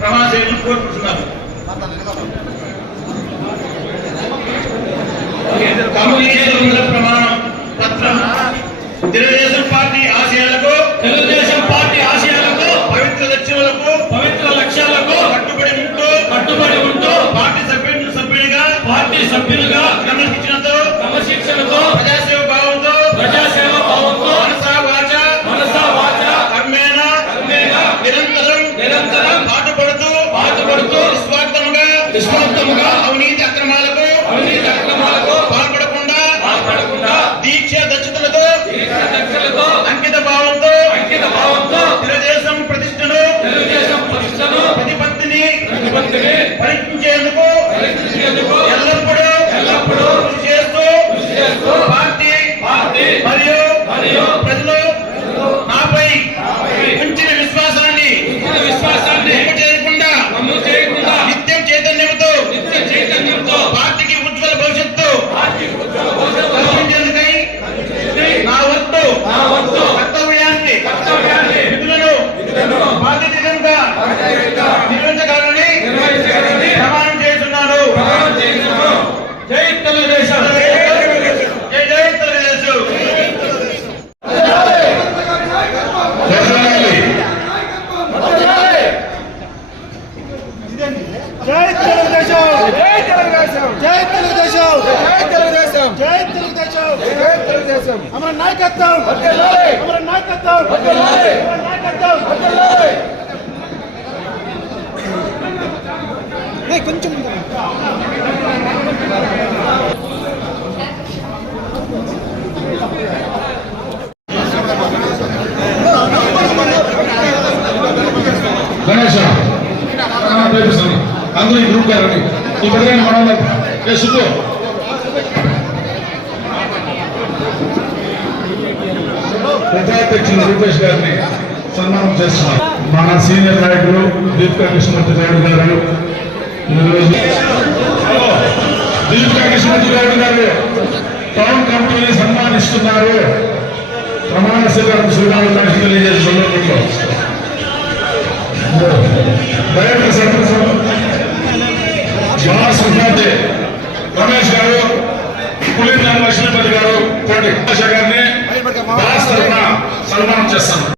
ప్రమాణ చేయడం కోరుకుంటున్నాము కమ్యూనిస్టుల ప్రమాణం పత్రం కొంచెం అందరూ ఈ గ్రూప్ గారు ఈ పెద్దగా మనం ఏ సుబ్బు? ప్రజాధ్యక్షులు రూపేష్ గారిని సన్మానం చేస్తున్నారు మన సీనియర్ నాయకులు దీపికా కృష్ణమూర్తి నాయుడు గారు టౌన్ కమిటీని సన్మానిస్తున్నారు ప్రమాణ స్వీకారం స్వీకారం తెలియజేసే సందర్భంలో డైరెక్టర్ సెంటర్ జవహర్ సుఖాతే రమేష్ గారు పులిందాన్ లక్ష్మీపతి గారు కోటి ఆశ గారిని సన్మానం చేస్తాను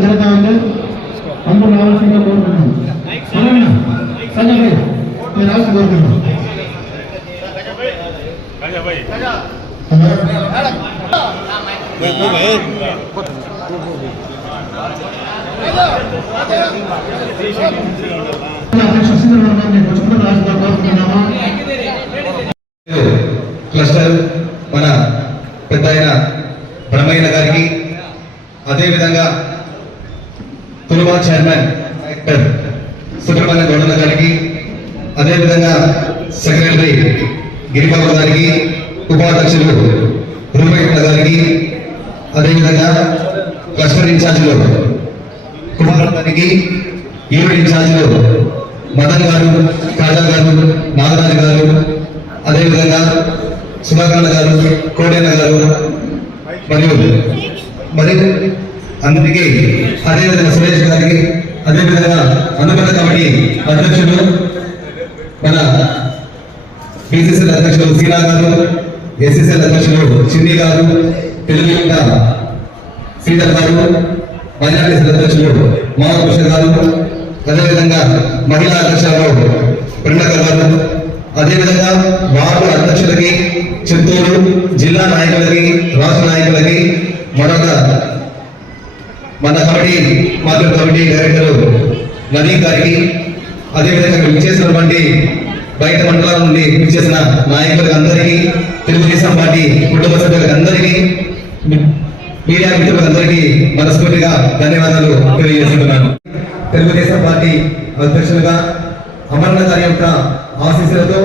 జరుగుతా అందరూ రావాల్సిందిగా కోరుకుంటున్నాం సంజయ్ భాయ్ రావాల్సి క్లస్టర్ మన పెద్ద బ్రహ్మయ్య గారికి అదేవిధంగా తులువా చైర్మన్ డైరెక్టర్ సుబ్రహ్మణ్య గౌడన్న గారికి అదేవిధంగా సెక్రటరీ గిరిబాబు గారికి ఉపాధ్యక్షులు రూపేట్ల గారికి అదేవిధంగా క్లస్టర్ ఇన్ఛార్జీలు కుమార్ గారికి యూనిట్ ఇన్ఛార్జీలు మదన్ గారు కాజా గారు నాగరాజు గారు అదేవిధంగా సుధాకరణ గారు కోడేన గారు మరియు మరియు అందుకే అదేవిధంగా సురేష్ గారికి అదేవిధంగా అనుబంధ కమిటీ అధ్యక్షులు మన పిసిసిఎల్ అధ్యక్షులు సీనా గారు ఎస్ఎస్ఎల్ అధ్యక్షులు చిన్ని గారు తెలుగు యొక్క శ్రీధర్ గారు మైనారిటీ అధ్యక్షులు మోహన్ కృష్ణ గారు అదేవిధంగా మహిళా అధ్యక్షులు ప్రణకర్ గారు అదేవిధంగా వార్డు అధ్యక్షులకి చిత్తూరు జిల్లా నాయకులకి రాష్ట్ర నాయకులకి మరొక మన committee market committee director Naveen గారికి అదేవిధంగా ఇక్కడ విచ్చేసినటువంటి బయట మండలాల నుండి విచ్చేసిన నాయకులకు అందరికీ తెలుగుదేశం పార్టీ కుటుంబ సభ్యులకు అందరికీ మీడియా మిత్రులందరికీ మనస్ఫూర్తిగా ధన్యవాదాలు తెలియజేస్తున్నాను తెలుగుదేశం పార్టీ అధ్యక్షులుగా అమర్నాథ్ గారి యొక్క ఆశీస్సులతో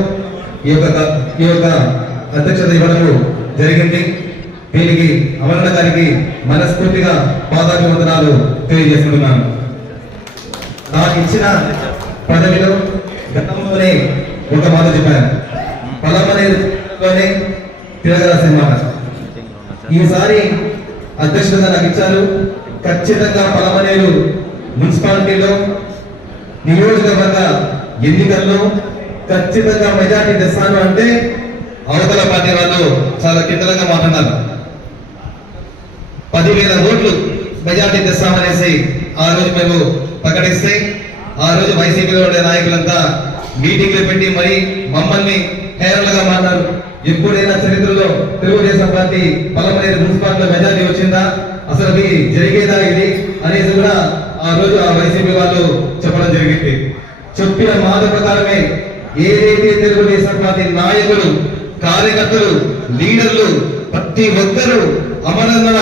ఈ యొక్క ఈ యొక్క అధ్యక్షత ఇవ్వడము జరిగింది. దీనికి అమరణ గారికి మనస్ఫూర్తిగా పాదాభివందనాలు తెలియజేస్తున్నాను నాకు ఇచ్చిన పదవిలో గతంలోనే ఒక మాట చెప్పాను. పలమనేలోనే తిరగరాసిన మాట. ఈసారి అధ్యక్షత నాకు ఇచ్చారు. ఖచ్చితంగా పలమనేరు మున్సిపాలిటీలో నియోజకవర్గ ఎన్నికల్లో ఖచ్చితంగా మెజార్టీ తెస్తాను అంటే అవతల పార్టీ వాళ్ళు చాలా కిందలుగా మాట్లాడారు. పదివేల ఓట్లు మెజార్టీ తెస్తామనేసి ఆ రోజు మేము ప్రకటిస్తే ఆ రోజు వైసీపీలో ఉండే నాయకులంతా మీటింగ్లు పెట్టి మరి మమ్మల్ని హేరలుగా మాట్లాడు ఎప్పుడైనా చరిత్రలో తెలుగుదేశం పార్టీ పలమనేరు మున్సిపాలిటీలో మెజార్టీ వచ్చిందా? అసలు ఇది జరిగేదా ఇది? అనేసి కూడా ఆ రోజు ఆ వైసీపీ వాళ్ళు చెప్పిన మాట ప్రకారమే ఏదైతే తెలుగుదేశం పార్టీ నాయకులు కార్యకర్తలు లీడర్లు ప్రతి ఒక్కరూ అమరన్న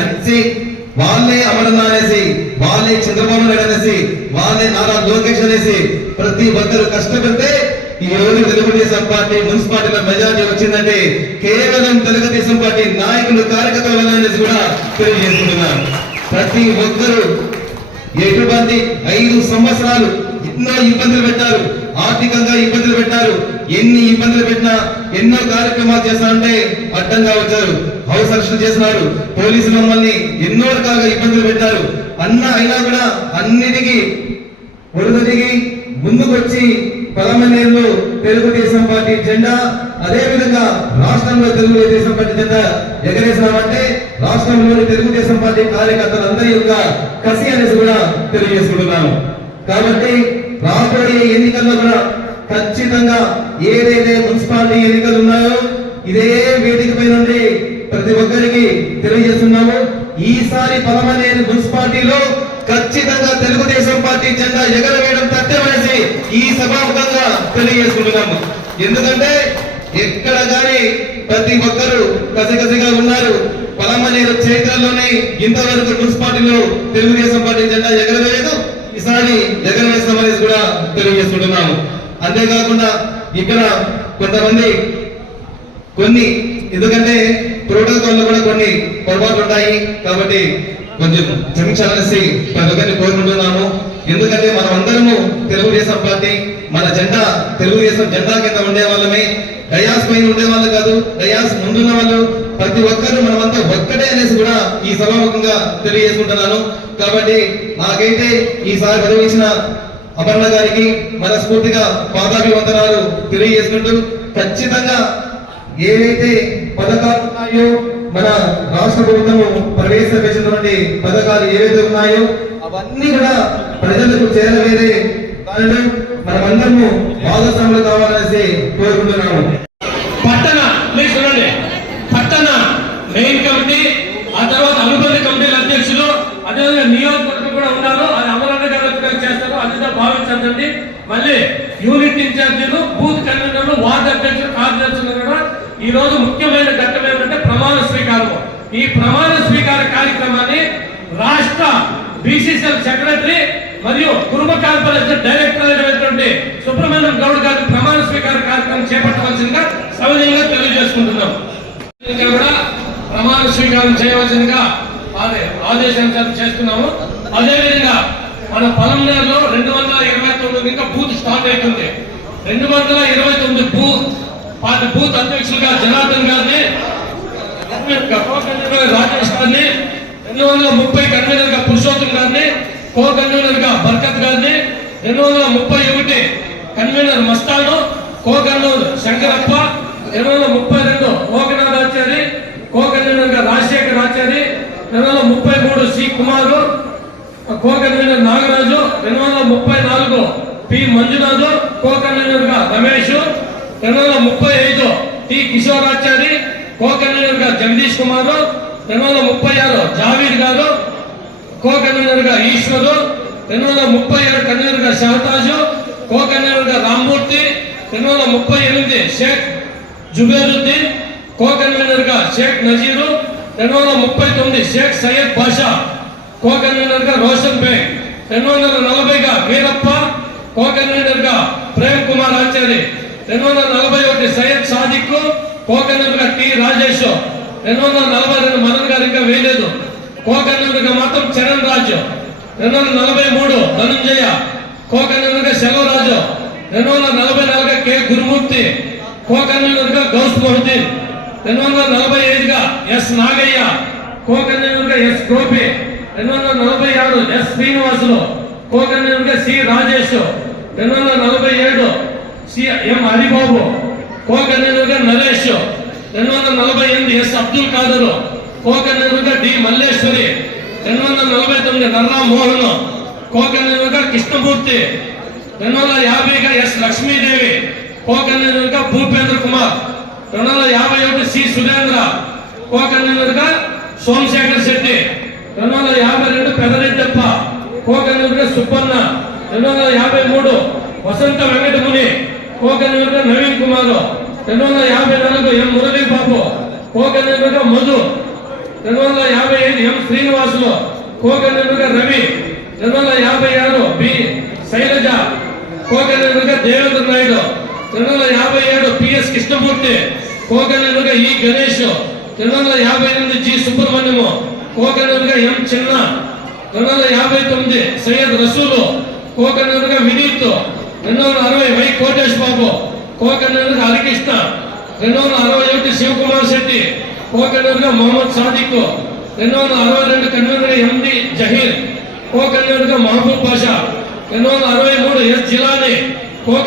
అనేసి వాళ్ళే అమరణ అనేసి వాళ్ళే చంద్రబాబు నాయుడు అనేసి వాళ్ళే నారా లోకేష్ అనేసి ప్రతి ఒక్కరు కష్టపడితే ఈ రోజు తెలుగుదేశం పార్టీ మున్సిపాలిటీలో మెజార్టీ వచ్చిందంటే కేవలం తెలుగుదేశం పార్టీ నాయకులు కార్యకర్తల వల్ల అనేసి కూడా తెలియజేస్తున్నారు ప్రతి ఒక్కరూ ఎటువంటి ఐదు సంవత్సరాలు ఎన్నో ఇబ్బందులు పెట్టారు. ఆర్థికంగా ఇబ్బందులు పెట్టారు. ఎన్ని ఇబ్బందులు పెట్టినా ఎన్నో కార్యక్రమాలు చేస్తారంటే అడ్డంగా వచ్చారు. హౌస్ అరెస్టులు చేసినారు. పోలీసులు మమ్మల్ని ఎన్నో రకాలుగా ఇబ్బందులు పెట్టారు. అన్న అయినా కూడా అన్నిటికీ ఒడుదొడిగి ముందుకొచ్చి పలమనేరులో తెలుగుదేశం పార్టీ జెండా అదే విధంగా రాష్ట్రంలో తెలుగుదేశం పార్టీ జెండా ఎగరేసినామంటే రాష్ట్రంలోని తెలుగుదేశం పార్టీ కార్యకర్తలందరి యొక్క కసి అనేసి కూడా తెలియజేసుకుంటున్నాను. కాబట్టి రాబోయే ఎన్నికల్లో కూడా ఖచ్చితంగా ఏదైతే మున్సిపాలిటీ ఎన్నికలు ఉన్నాయో ఇదే వేదిక పై నుండి ప్రతి ఒక్కరికి తెలియజేస్తున్నాము. ఈసారి పలమనేరు మున్సిపాలిటీలో ఖచ్చితంగా తెలుగుదేశం పార్టీ జెండా ఎగరవేయడం తట్టమనేసి ఈ సభాముఖంగా తెలియజేసుకుంటున్నాము. ఎందుకంటే ఎక్కడ గాని ప్రతి ఒక్కరు కసికసిగా ఉన్నారు. పలమనేరు క్షేత్రంలోనే ఇంతవరకు మున్సిపాలిటీలో తెలుగుదేశం పార్టీ జెండా ఎగరవేయదు ఈసారి ఎగరవేస్తామనేసి కూడా తెలియజేస్తున్నాము అంతేకాకుండా ఇక్కడ కొంతమంది కొన్ని ఎందుకంటే ప్రోటోకాల్లో కూడా కొన్ని పొరపాట్లు ఉంటాయి కాబట్టి కొంచెం క్షమించాలనేసి ప్రతి ఒక్కరిని కోరుకుంటున్నాము. ఎందుకంటే మనం అందరము తెలుగుదేశం పార్టీ మన జెండా తెలుగుదేశం జెండా కింద ఉండే వాళ్ళమే డయాస్ పైన ఉండే వాళ్ళు కాదు డయాస్ ముందున్న వాళ్ళు ప్రతి ఒక్కరు మనమంతా ఒక్కటే అనేసి కూడా ఈ సభాముఖంగా తెలియజేసుకుంటున్నాను. కాబట్టి నాకైతే ఈసారి పదవించిన అపర్ణ గారికి మనస్ఫూర్తిగా పాదాభివందనాలు తెలియజేసుకుంటూ ఖచ్చితంగా ఏవైతే పథకాలు ఉన్నాయో మన రాష్ట్ర ప్రభుత్వము ప్రవేశపెట్టినటువంటి పథకాలు ఏవైతే ఉన్నాయో అవన్నీ కూడా ప్రజలకు చేరవేరే దానిలో మనమందరము భాగస్వాములు కావాలనేసి కోరుకుంటున్నాము పట్టణ ప్లీజ్ చూడండి పట్టణ మెయిన్ కమిటీ ఆ తర్వాత అనుబంధ కమిటీల అధ్యక్షులు అదేవిధంగా నియోజకవర్గం కూడా ఉన్నారు అది అమరావతి గారు చేస్తారు అదిగా మళ్ళీ యూనిట్ ఇన్ఛార్జీలు బూత్ కన్వీనర్లు వార్డు అధ్యక్షులు కార్యదర్శులు కూడా ఈ రోజు ముఖ్యమైన ఘట్టం ఏమిటంటే ప్రమాణ స్వీకారం. ఈ ప్రమాణ స్వీకార కార్యక్రమాన్ని రాష్ట్ర బీసీసీఎల్ సెక్రటరీ మరియు కుటుంబ కార్పొరేషన్ డైరెక్టర్ అయినటువంటి సుబ్రహ్మణ్యం గౌడ్ గారి ప్రమాణ స్వీకార కార్యక్రమం చేపట్టవలసిందిగా సవినయంగా తెలియజేసుకుంటున్నాం. కూడా ప్రమాణ స్వీకారం చేయవలసిందిగా ఆదే చేస్తున్నాము. అదేవిధంగా మన పొలంనేరులో రెండు వందల ఇరవై తొమ్మిది ఇంకా బూత్ స్టార్ట్ అవుతుంది. రెండు వందల ఇరవై తొమ్మిది బూత్ పార్టీ బూత్ అధ్యక్షులుగా జనార్దన్ గారిని రాజేష్ గారిని రెండు వందల ముప్పై కన్వీనర్గా పురుషోత్తం గారిని కో కన్వీనర్గా బర్కత్ గారిని రెండు వందల ముప్పై ఒకటి convener Mastan co convener Shankarappa రెండు వందల ముప్పై రెండు ఓకనాథాచారి కో కన్వీనర్గా రాజశేఖర్ ఆచారి రెండు వందల ముప్పై మూడు సి కుమారు కన్వీనర్ నాగరాజు రెండు వందల ముప్పై నాలుగు. పి. మంజునాథు కో కన్వీనర్గా రమేష్ రెండు వందల ముప్పై ఐదు. టి. కిషోరాచారి కో కన్వీనర్గా జగదీష్ కుమార్ రెండు వందల ముప్పై ఆరు జావీద్ గారు కో కన్వీనర్గా ఈశ్వరు రెండు వందల ముప్పై ఆరు కన్వీనర్గా షహతాజు కో కన్వీనర్గా రామ్మూర్తి రెండు వందల ముప్పై ఎనిమిది షేక్ జుబేరుద్దీన్ కో కన్వీనర్గా షేక్ నజీరు రెండు వందల ముప్పై తొమ్మిది షేక్ సయ్యద్ బాషా. కో గా రోషన్ బేగ్ రెండు వందల నలభైగా వీరప్ప కో గా ప్రేమ్ కుమార్ ఆచారి రెండు వందల నలభై ఒకటి సయ్యద్ సాదిక్ కో గా టి రాజేష్ రెండు వందల నలభై రెండు మదన్ గారు ఇంకా వేయలేదు. కో గా మాత్రం చరణ్ రాజు రెండు వందల నలభై మూడు ధనుంజయ కో కన్వీనర్గా సెలవరాజు రెండు వందల నలభై నాలుగు కె గురుమూర్తి కో గా గౌస్ మొహద్దీన్ రెండు వందల నలభై ఐదుగా ఎస్ నాగయ్య కో గా ఎస్ గోపి రెండు వందల నలభై ఆరు ఎస్ శ్రీనివాసులు కో కన్వీనర్గా సి రాజేష్ రెండు వందల నలభై ఏడు సి ఎం హరిబాబు కో కన్వీనర్గా నరేష్ రెండు వందల నలభై ఎనిమిది ఎస్ అబ్దుల్ ఖాదర్ కో కన్వీనర్గా డి మల్లేశ్వరి రెండు వందల నలభై తొమ్మిది నర్రా మోహన్ కో కన్వీనర్గా కృష్ణమూర్తి రెండు వందల యాభైగా ఎస్ లక్ష్మీదేవి కో కన్వీనర్గా భూపేంద్ర కుమార్ రెండు వందల యాభై ఒకటి సి సురేంద్ర కో కన్వీనర్గా సోమశేఖర్ శెట్టి రెండు వందల యాభై రెండు పెదరెడ్డప్ప కోకనూరుగా సుబ్బన్న. రెండు వందల యాభై మూడు వసంత వెంకటముని కోకనూరుగా నవీన్ కుమార్. రెండు వందల యాభై నాలుగు ఎం మురళీ బాబు కో మధు. రెండు వందల యాభై ఐదు ఎం శ్రీనివాసులు కోకనూరుగా రవి. రెండు వందల యాభై ఆరు బి శైలజ కోకనూరుగా దేవేంద్ర నాయుడు. రెండు వందల యాభై ఏడు పిఎస్ కృష్ణమూర్తి కోకనూరుగా ఈ గణేష్. రెండు వందల యాభై ఎనిమిది జి సుబ్రహ్మణ్యము కోకనూరు కన్వీనర్ ఎం చిన్న రెండు వందల యాభై తొమ్మిది సయ్యద్ రసూలు కో వినీత్ రెండు వందల అరవై Y Kotesh Babu co convener Harikrishna రెండు వందల అరవై ఒకటి శివకుమార్ శెట్టి కో మొహమ్మద్ సాదిక్ రెండు వందల అరవై రెండు convener MD Zaheer co Mahaboob Pasha రెండు వందల అరవై మూడు ఎస్ జిలానీ కో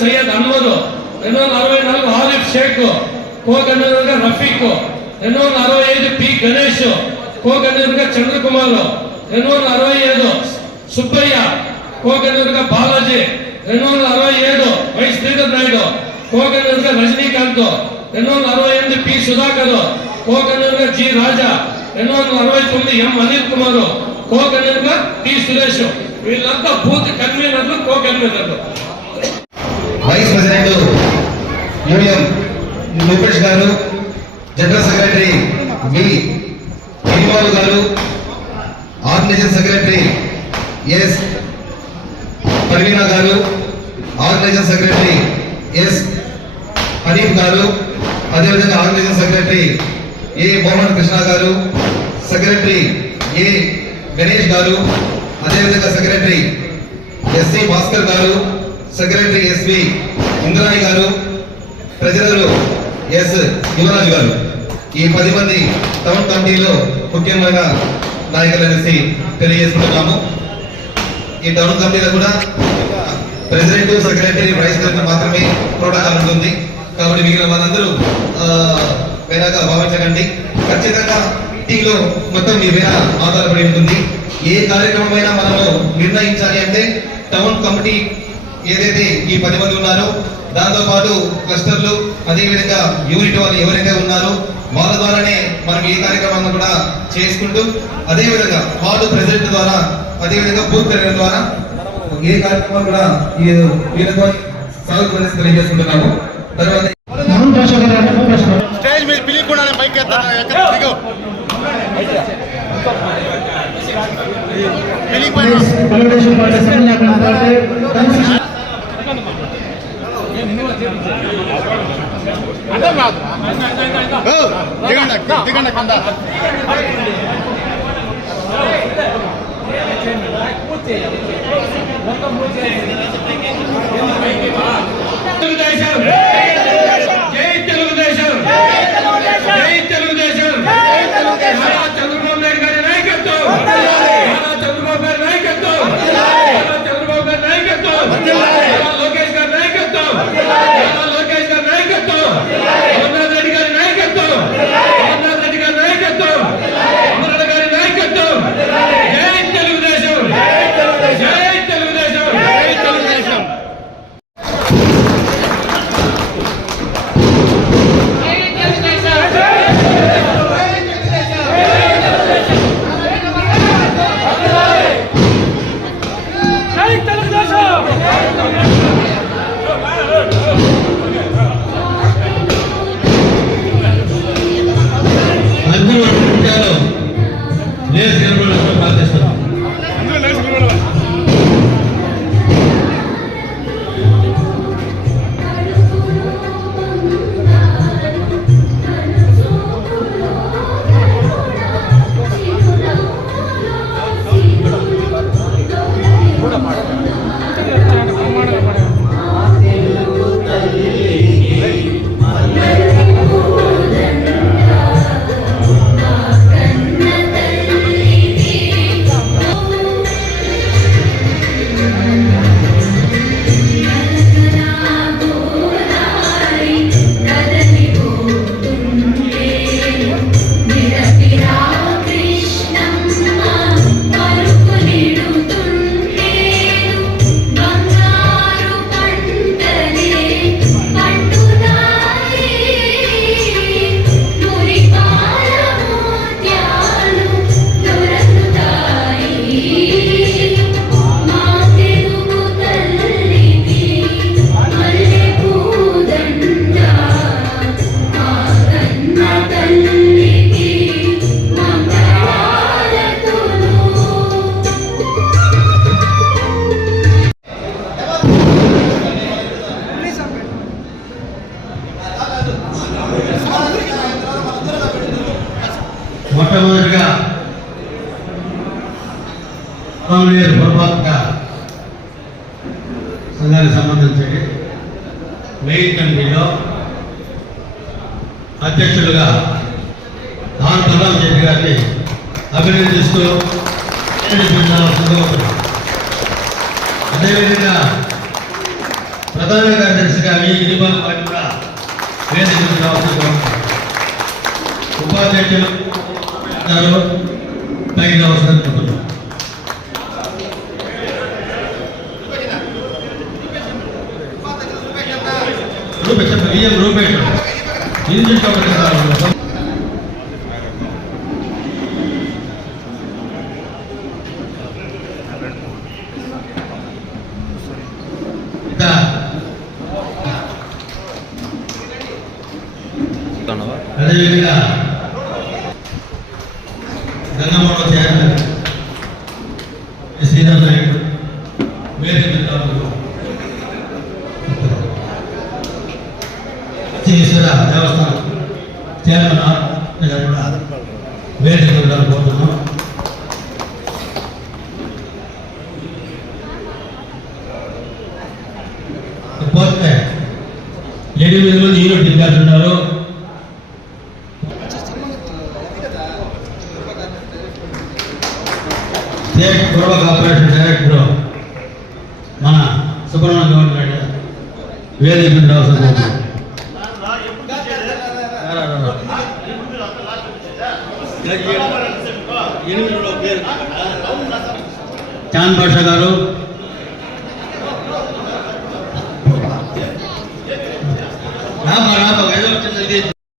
సయ్యద్ అహ్మద్ రెండు వందల అరవై నాలుగు ఆరిఫ్ షేక్ కో రఫీక్ రెండు వందల అరవై ఐదు పి గణేష్ కోకనూరుగా చంద్రకుమార్ రెండు వందల అరవై ఏడు సుబ్బయ్య కోకనూరుగా బాలాజీ రెండు వందల అరవై ఏడు వై శ్రీధర్ నాయుడు కోకనూరుగా రజనీకాంత్ రెండు వందల అరవై ఎనిమిది పి సుధాకర్ కోకనూరుగా జి రాజా రెండు వందల అరవై తొమ్మిది M Anil Kumar co T Suresh. వీళ్ళంతా బూత్ కన్వీనర్లు కో కన్వీనర్లు వైస్ ప్రెసిడెంట్ యూనియన్ రూపేష్ గారు జనరల్ సెక్రటరీ వి గిరిబాబు గారు. ఆర్గనైజేషన్ సెక్రటరీ ఎస్ ప్రవీణ గారు ఆర్గనైజేషన్ సెక్రటరీ ఎస్ హనీఫ్ గారు అదేవిధంగా organisation secretary A Mohan Krishna గారు సెక్రటరీ ఏ గణేష్ గారు అదేవిధంగా సెక్రటరీ ఎస్సి భాస్కర్ గారు సెక్రటరీ ఎస్వి ఇంద్రాణి గారు ట్రెజరర్ ఎస్ యువరాజు గారు. ఈ పది మంది టౌన్ కమిటీలో ముఖ్యమైన నాయకులు అనేసి తెలియజేసుకుంటున్నాము. ఈ టౌన్ కమిటీలో కూడా ప్రెసిడెంట్ సెక్రటరీ వైస్ ప్రెసిడెంట్ మాత్రమే ప్రోటోకాల్ ఉంటుంది. కాబట్టి మిగిలిన వాళ్ళందరూ ఆ, వేరేగా భావించకండి. ఖచ్చితంగా మీటింగ్ మొత్తం మీ మీద ఆధారపడి ఉంటుంది. ఏ కార్యక్రమమైనా మనము నిర్ణయించాలి అంటే టౌన్ కమిటీ ఏదైతే ఈ పది మంది ఉన్నారో దాంతో పాటు క్లస్టర్లు అదేవిధంగా యూనిట్ వాళ్ళు ఎవరైతే ఉన్నారో వాళ్ళ ద్వారానే మనం ఈ కార్యక్రమాన్ని కూడా చేసుకుంటూ అదేవిధంగా వార్డు ప్రెసిడెంట్ ద్వారా అదేవిధంగా బూత్ ప్రెసిడెంట్ ద్వారా ఏ కార్యక్రమాలు కూడా ఈ వీళ్ళతో సాగుతుందని తెలియజేసుకుంటున్నాము. తర్వాత స్టేజ్ మీద పిలియకుండానే తెలుగుదేశం పార్టీ పార్టీ అధ్యక్షులుగా ఆర్ ప్రధాన్ రెడ్డి గారిని అభినందిస్తూ అదేవిధంగా ప్రధాన కార్యదర్శిగా మీ గిరిబాల్ వారి కూడా వేదికకు ఉపాధ్యక్షులు గారు తగిన అవసరం ఉంటుంది రూపేష్ విఎం రూపేష్. అదేవిధంగా గంగమ్మలో చైర్మన్ ఈ శ్రీధర్ నాయుడు వేదిక శ్రీశ్వర దేవస్థానం చైర్మన్ ఆర్ గారు కూడా వేదిక పోతున్నాం పోతే ఎనిమిది మంది యూనిట్ విద్యార్థులు ఉన్నారు స్టేట్ పూర్వ కార్పొరేషన్ డైరెక్టర్ మన సుబ్రహ్మణ్య గవర్నమెంట్ వేదిక నుండి అవసరం. చాంద్ భాష గారు